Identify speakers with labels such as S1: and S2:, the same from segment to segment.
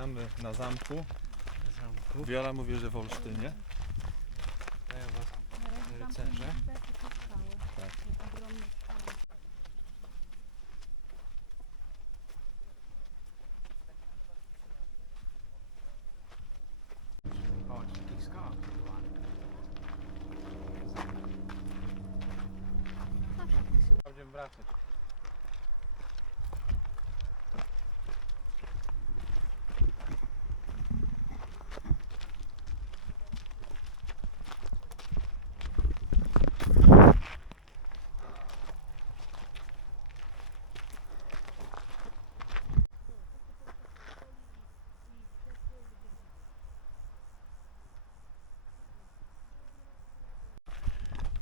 S1: Witamy na zamku. Wiola mówi, że w Olsztynie.
S2: Was rycerze.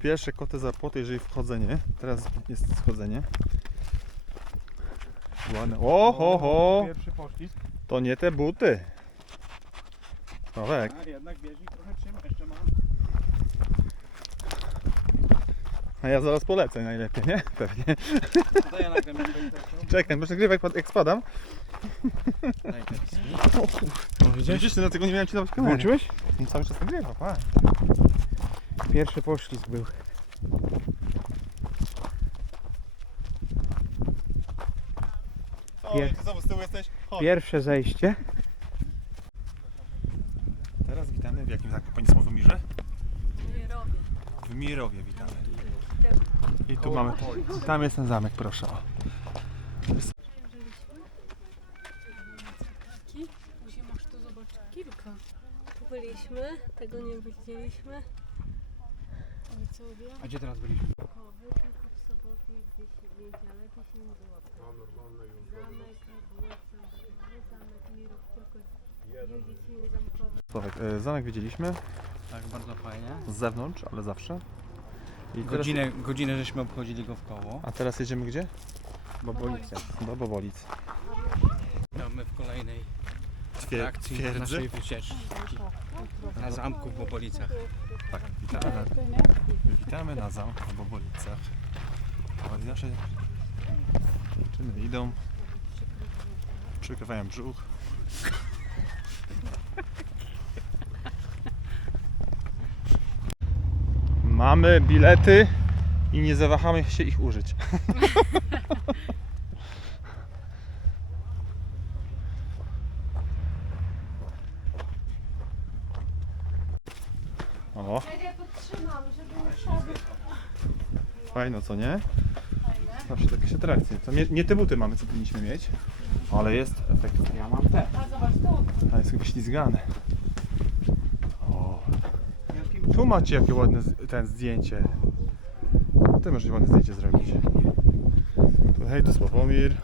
S1: Pierwsze koty za płoty, jeżeli wchodzenie. Teraz jest schodzenie. Ładne. O, ho, ho!
S2: Pierwszy poślizg.
S1: To nie te buty. Sławek,
S2: A jednak bieżnik trochę trzyma, jeszcze ma.
S1: a ja zaraz polecę najlepiej, nie? Pewnie.
S2: To ja będę.
S1: Czekaj, muszę nagrywać jak spadam. O kurde. Widzisz, dlatego nie miałem ci dawać kamery.
S2: Włączyłeś?
S1: No cały czas nagrywa, pa.
S2: Pierwszy poślizg był.
S1: Sławek, ty znowu z tyłu jesteś? Chodź.
S2: Pierwsze zejście.
S1: Teraz witamy w jakim zamku pani słowo Mirze?
S3: Mirowie.
S1: W Mirowie witamy. I tu mamy, tam jest ten zamek, proszę. o.
S3: Masz tu zobaczyć kilka? Tu byliśmy, tego nie widzieliśmy.
S2: A gdzie teraz byliśmy?
S3: Kowy, tylko w soboty i gdzieś niedzielę 10 zł. Zamek, Górca, zamek Mirów, tylko nie zamkowe.
S1: Sławek, e, zamek widzieliśmy
S2: Tak, bardzo fajnie.
S1: z zewnątrz, ale zawsze. I teraz,
S2: Godzinę, godzinę żeśmy obchodzili go w koło.
S1: a teraz jedziemy gdzie?
S2: Bobolice.
S1: Do Bobolic.
S2: Witamy w kolejnej
S1: Twier-
S2: atrakcji
S1: twierdzy.
S2: naszej wycieczki. Na zamku w Bobolicach.
S1: Tak, witamy na, witamy na zamku w Bobolicach. O, i nasze dziewczyny idą, przykrywają brzuch. Mamy bilety i nie zawahamy się ich użyć. O,
S3: Ja podtrzymam, żeby nie szedł.
S1: Fajno co nie? Zawsze takie atrakcje. To nie, nie te buty mamy, co powinniśmy mieć, ale jest efekt.
S2: Ja mam te.
S3: A zobacz tu.
S1: A jest chyba ślizgane. O. Tu macie jakie ładne z- ten zdjęcie. Ty możesz ładne zdjęcie zrobić. Tu, hej, to Sławomir.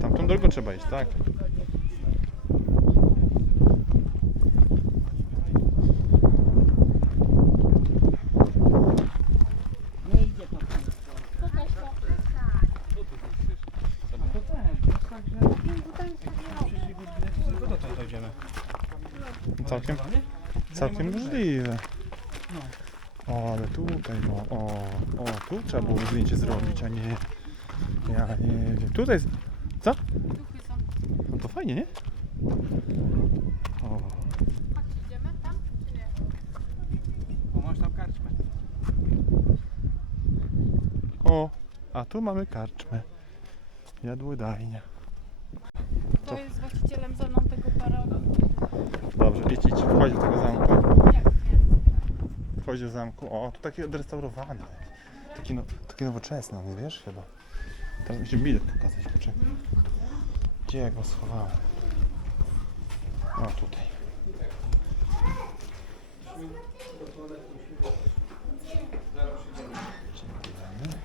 S1: Tamtą drogą trzeba iść, tak?
S2: To ten, to także... Tylko dotąd dojdziemy.
S1: Całkiem, całkiem możliwe. O, ale tutaj, no, o, o, tu trzeba było zdjęcie zrobić, a nie, ja nie wiem. Tutaj, jest- co?
S3: Duchy są.
S1: No to fajnie, nie? O,
S3: Chodź, idziemy tam czy nie?
S2: O, masz tam karczmę.
S1: o, a tu mamy karczmę. Jadłodajnia.
S3: To jest właścicielem za mną tego parowu.
S1: Dobrze, idź, idź, wchodź do tego zamku.
S3: Jak nie?
S1: Wchodź do zamku. O, tu taki odrestaurowany. Taki, no, taki nowoczesny, on, wiesz, chyba. Teraz musimy bilet pokazać, poczekaj. Gdzie ja go schowałem? O, tutaj. Dziękujemy.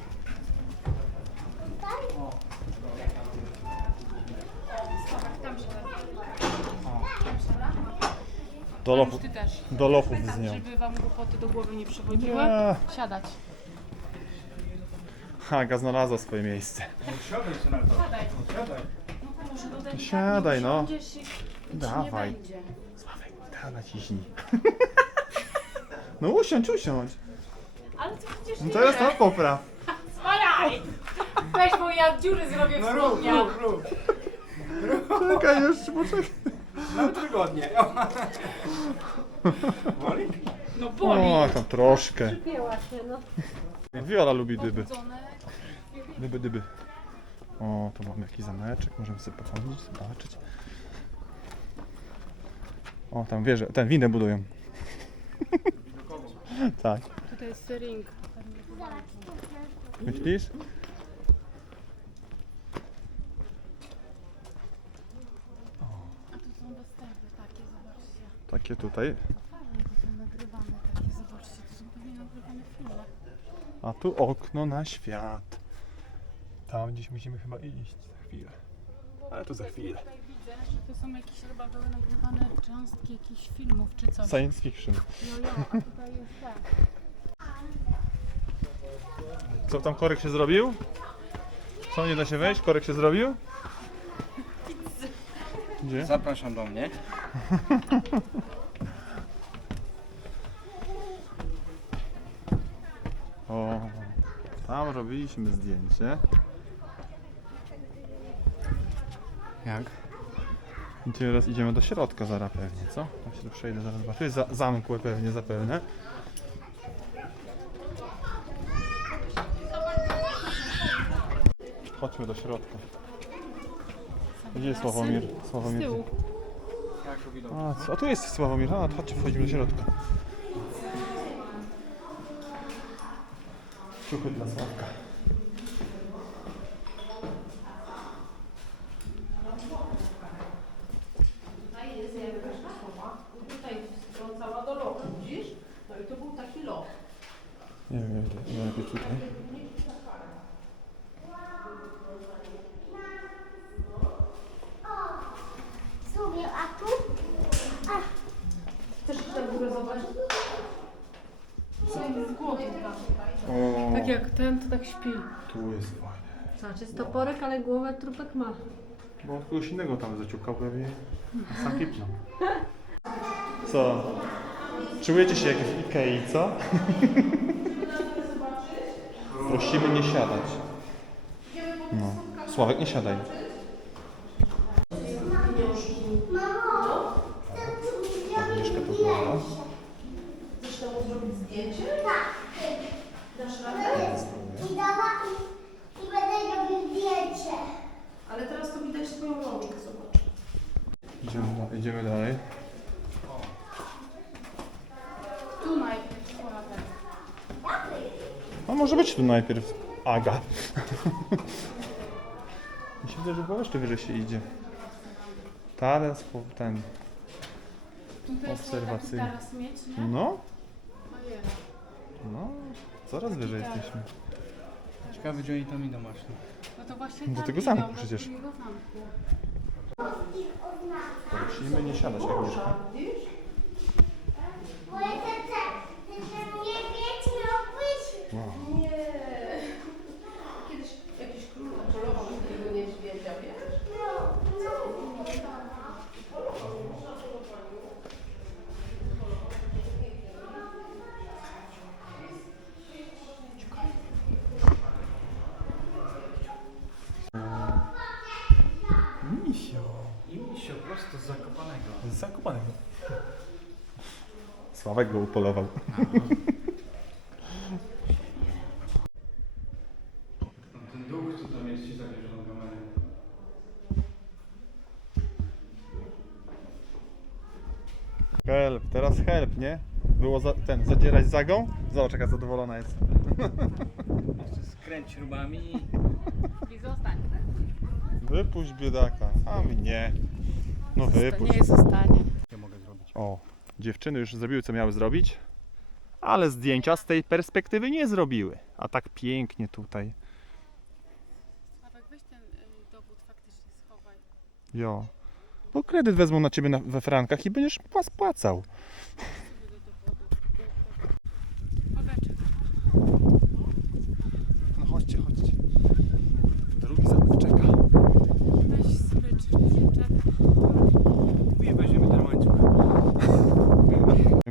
S1: Do
S3: Ty też.
S1: do lochów z
S3: Tak,
S1: nią.
S3: żeby wam głupoty do głowy nie przychodziły.
S1: Nie.
S3: Siadać.
S1: Haga znalazła swoje miejsce.
S2: Siadaj się na to.
S3: Siadaj.
S2: Siadaj.
S3: No tak
S1: Siadaj, no.
S3: usiądziesz i- i ci
S1: Dawaj.
S3: Nie będzie.
S1: Sławek, ta naciśnij. No usiądź, usiądź.
S3: Ale to przecież
S1: No
S3: nie.
S1: teraz tam popraw.
S3: Spadaj! Weź moje
S4: ja dziury zrobię w
S2: No rób,
S4: spodniach.
S2: rób, rób.
S1: Czekaj jeszcze, poczekaj.
S2: Nawet wygodnie. Woli?
S4: No boli.
S1: O, tam troszkę.
S3: Przypięła się, no.
S1: Wiola lubi dyby.
S4: Pobudzone.
S1: Dyby, dyby. O, tu mamy jakiś zameczek, możemy sobie pochodzić, zobaczyć. O, tam wieże, ten winę budują. tak.
S4: Tutaj jest ring.
S1: Myślisz?
S4: A tu są dostępy takie, zobaczcie.
S1: Takie tutaj.
S4: Fajnie to są nagrywane takie, zobaczcie. To są pewnie nagrywane filmy.
S1: A tu okno na świat. Tam gdzieś musimy chyba iść za chwilę. Ale to za chwilę.
S4: Tutaj widzę, że tu są jakieś chyba były nagrywane cząstki jakichś filmów czy coś.
S1: Science fiction.
S4: No jo, a tutaj jest tak.
S1: Co tam korek się zrobił? Co, nie da się wejść? Korek się zrobił? Gdzie?
S2: Zapraszam do mnie.
S1: O, tam robiliśmy zdjęcie.
S2: Jak?
S1: I teraz idziemy do środka zaraz pewnie, co? Tam się tu przejdę zaraz jest za, zamkłe pewnie, zapewne. Chodźmy do środka. Gdzie jest Sławomir?
S4: Z
S1: Sławomir.
S4: tyłu.
S1: A, a tu jest Sławomir. A, chodźcie, wchodzimy do środka. Ciuchy dla Sławka.
S5: Tutaj jest jakaś szkoła. Tutaj strącała do lochu, widzisz? No i to był taki loch.
S1: Nie wiem, jak- nie wiem, jak jest tutaj.
S6: Sobie, a tu?
S5: Chcesz iść na górę zobaczyć?
S4: Z głodu tam.
S1: O,
S3: Tak jak ten, to tak śpi.
S1: tu jest fajne.
S3: Znaczy jest toporek, ale głowę trupek ma.
S1: Bo on kogoś innego tam zaciukał pewnie. a Sam hipno. Co? Czujecie się jak w Ikei, co? Prosimy nie siadać. No. Sławek, nie siadaj. Agnieszka to wygląda.
S5: Chcesz temu zrobić zdjęcie? Dasz radę?
S6: I dała i, i będę robił zdjęcie.
S5: Ale teraz to widać twoją rączkę, zobacz.
S1: Idziemy, da- idziemy dalej.
S4: Tu najpierw Sławek.
S1: Być tu najpierw Aga. Mi się wydaje, że chyba jeszcze wyżej się idzie. Teraz po ten.
S4: Tutaj
S1: Obserwacyjny.
S4: taras mieć, nie?
S1: No,
S4: Ojej.
S1: no. Coraz wyżej jesteśmy.
S2: Ciekawe, gdzie oni tam idą właśnie.
S4: No to właśnie
S1: Do
S4: tam
S1: tego
S4: idą,
S1: zamku
S4: do
S1: przecież.
S4: drugiego zamku.
S1: Prosimy nie siadać, Agnieszka.
S6: Bo ja chcę, chcę mnie wiecie robić.
S1: Wow.
S5: Nie. Kiedyś jakiś król polował na takiego niedźwiedzia, wiesz?
S1: Misio.
S2: I misio prosto z Zakopanego.
S1: Z Zakopanego. Sławek go upolował.
S2: Ten duch, co tam jest, ci zabierze kamerę.
S1: Help, teraz help, nie? Było za, ten, zadzierać zagą? Zobacz jaka zadowolona jest.
S2: Jeszcze skręć śrubami.
S4: I zostań.
S1: Wypuść biedaka, a mnie. No
S4: To
S1: wypuść.
S4: nie jest zostanie.
S2: Ja mogę zrobić.
S1: O, dziewczyny już zrobiły co miały zrobić, ale zdjęcia z tej perspektywy nie zrobiły. A tak pięknie tutaj.
S4: Sławek, weź ten y, dowód faktycznie schowaj.
S1: Jo. Bo kredyt wezmą na ciebie na, we frankach i będziesz pła-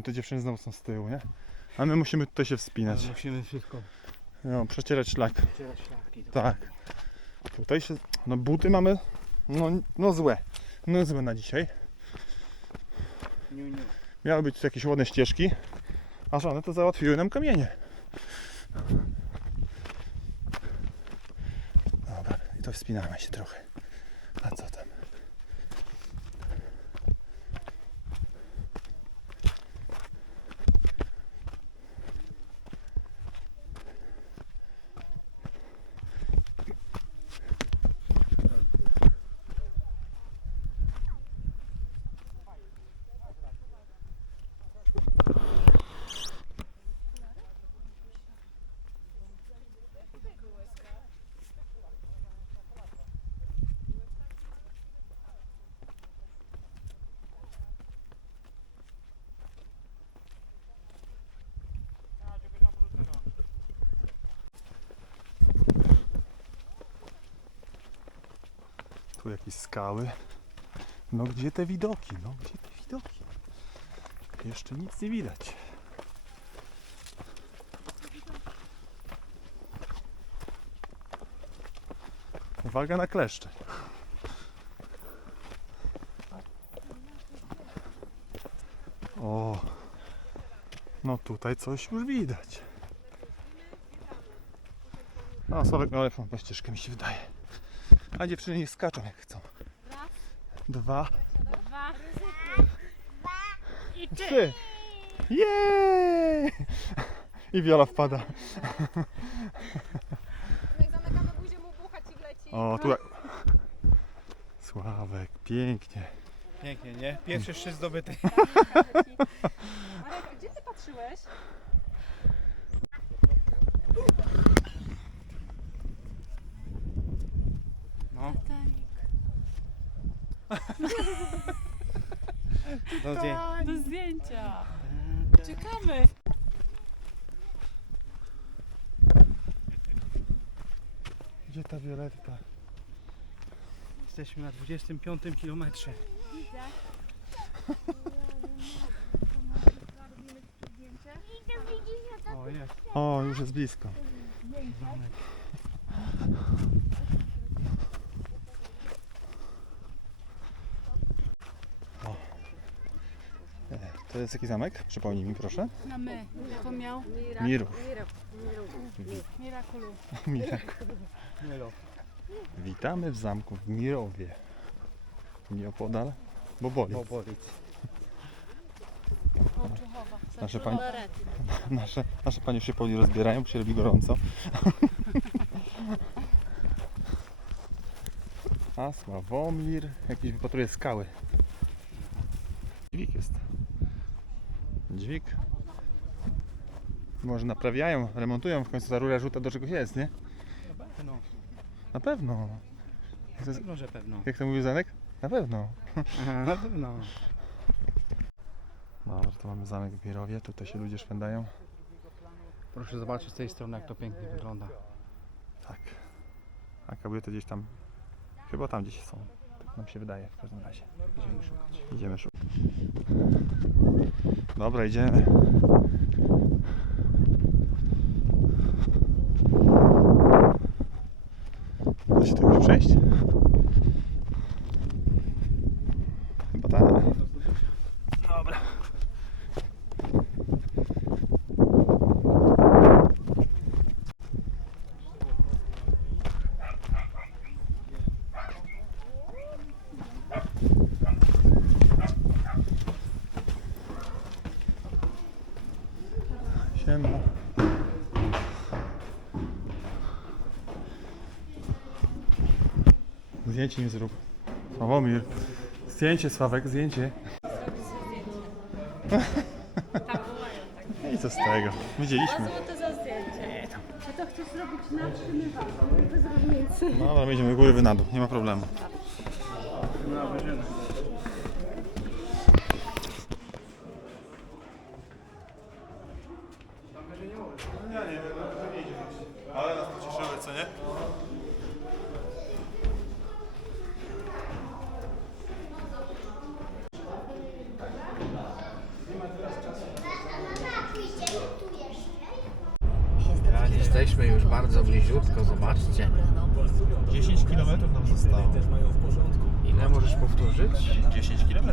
S1: Te dziewczyny znowu są z tyłu, nie? A my musimy tutaj się wspinać.
S2: Musimy wszystko
S1: No, przecierać szlak.
S2: przecierać szlaki.
S1: Tak. Tutaj się, no buty mamy, no, no złe, no złe na dzisiaj.
S2: Niu, niu.
S1: Miały być tu jakieś ładne ścieżki, aż one to załatwiły nam kamienie. Dobra, i to wspinamy się trochę. A co tam? Tu jakieś skały. No gdzie te widoki? No gdzie te widoki? Jeszcze nic nie widać. Uwaga na kleszcze. O, no tutaj coś już widać. No, Sławek miał lepszą ścieżkę mi się wydaje. A dziewczyny nie skaczą jak chcą. Dwa.
S4: Dwa. I trzy.
S1: Trzy. Jej! I Wiola wpada.
S5: Jak zamykamy buzię, mu bucha ci wleci.
S1: O, tu. Sławek, pięknie.
S2: Pięknie, nie? Pierwszy szczyt zdobyty.
S5: Marek, gdzie ty patrzyłeś?
S2: No. Do zdjęcia.
S4: Do zdjęcia. Czekamy.
S1: Gdzie ta Violetta?
S2: Jesteśmy na 25 kilometrze. O, jest.
S1: O, już jest blisko.
S2: Zamek.
S1: E, To jest jaki zamek? Przypomnij mi proszę.
S4: Na my. To miał
S1: Mirów.
S4: Mirakulu.
S1: Mirak.
S2: Milo.
S1: Witamy w zamku w Mirowie. Nieopodal Bobolic.
S2: Bobolic.
S1: Nasze, pań... nasze, nasze panie już się powoli rozbierają, bo się robi gorąco. A Sławomir jakiś wypatruje skały. Dźwig jest. Może naprawiają, remontują, w końcu ta rura rzuta do czegoś jest, nie?
S2: No,
S1: Na pewno. Jak to,
S2: pewno, że pewno.
S1: jak to mówił Zanek? Na pewno.
S2: Aha, na pewno.
S1: Dobra, to mamy zamek w Mirowie, tutaj się ludzie szwędają.
S2: Proszę zobaczyć z tej strony, jak to pięknie wygląda.
S1: Tak. A kobiety gdzieś tam, chyba tam gdzieś są. Nam się wydaje w każdym razie.
S2: Idziemy szukać.
S1: Idziemy szukać. Dobra, idziemy. Da się tu już przejść? Chyba tak. Dobra. Siema. Zdjęcie mi zrób. Sławomir. Zdjęcie, Sławek, zdjęcie. I co z tego? Widzieliśmy.
S3: Złote za zdjęcie. Czy to chcesz zrobić na czym bez różnicy?
S1: No dobra, my idziemy góry, wy na dół, nie ma problemu. Ale nas pocieszyły, co nie?
S7: Jesteśmy już bardzo bliziutko, zobaczcie.
S1: 10 km kilometrów nam zostało.
S7: Ile możesz powtórzyć?
S1: 10 km.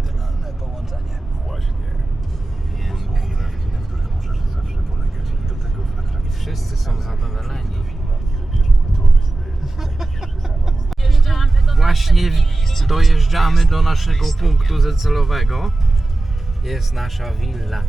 S7: Wszyscy są zadowoleni. Właśnie dojeżdżamy do naszego punktu docelowego. Jest nasza willa.